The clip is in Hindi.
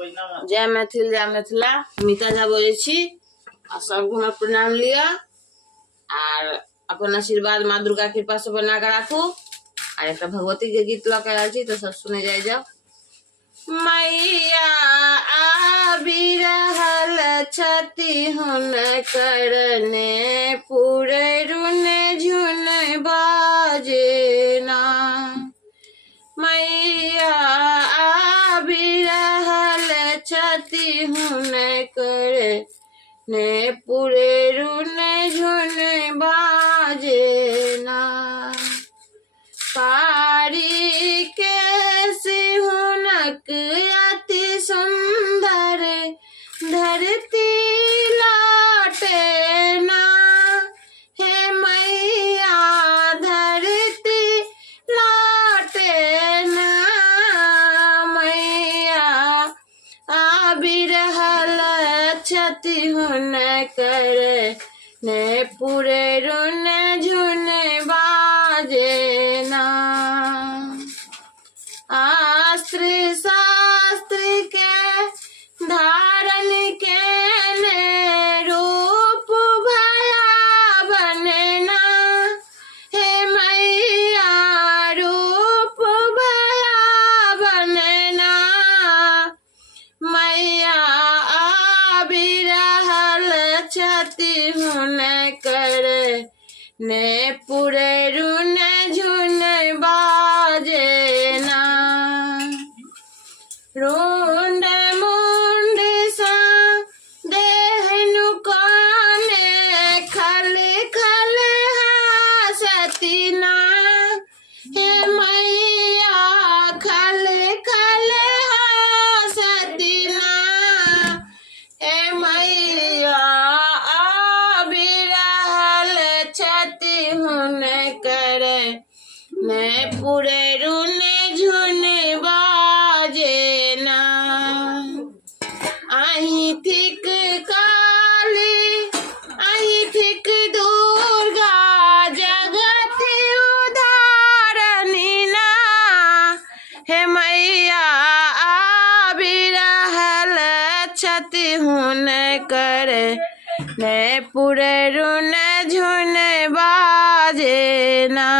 जय मैथिल जय मिथिला। मीता झा बोले छी आ सबको हमरा प्रणाम लिया और अपन आशीर्वाद माँ दुर्गा कृपा से बना कर राखू। और एक भगवती के गीत लऽ के आयल छी तो सब सुने जाए जाओ। मैया आबि रहल छथि हुनकर पूरे रुन झुन बाजना। मैया आबि रहल छथि हुनकर पूरे रुन झुन बाजना। पारी के सिहुनक अति सुंदर धरती लाटेना। हे मैया धरती लाटेना। मैया आबि रहल छथि हुनकर पूरे रुन झुन बाजना। अस्त्र शास्त्र के धारण के रूप भया बनना। हे मैया रूप भया बनना। मैया आबि रहल छथि हुनकर पूरे रुन झुन बाजना। रुंड मुंड सा देह नुकाने खल खल हसतिना। हे मैया खल खल हसतिना। हे मैया आबि रहल छथि हुनकर पूरे रुन झुन बाजना। अहि थिक काली अहि थिक दुर्गा जगत उद्धारणी ना। हे मैया आबि रहल छथि हुनकर पूरे रुन झुन बाजना।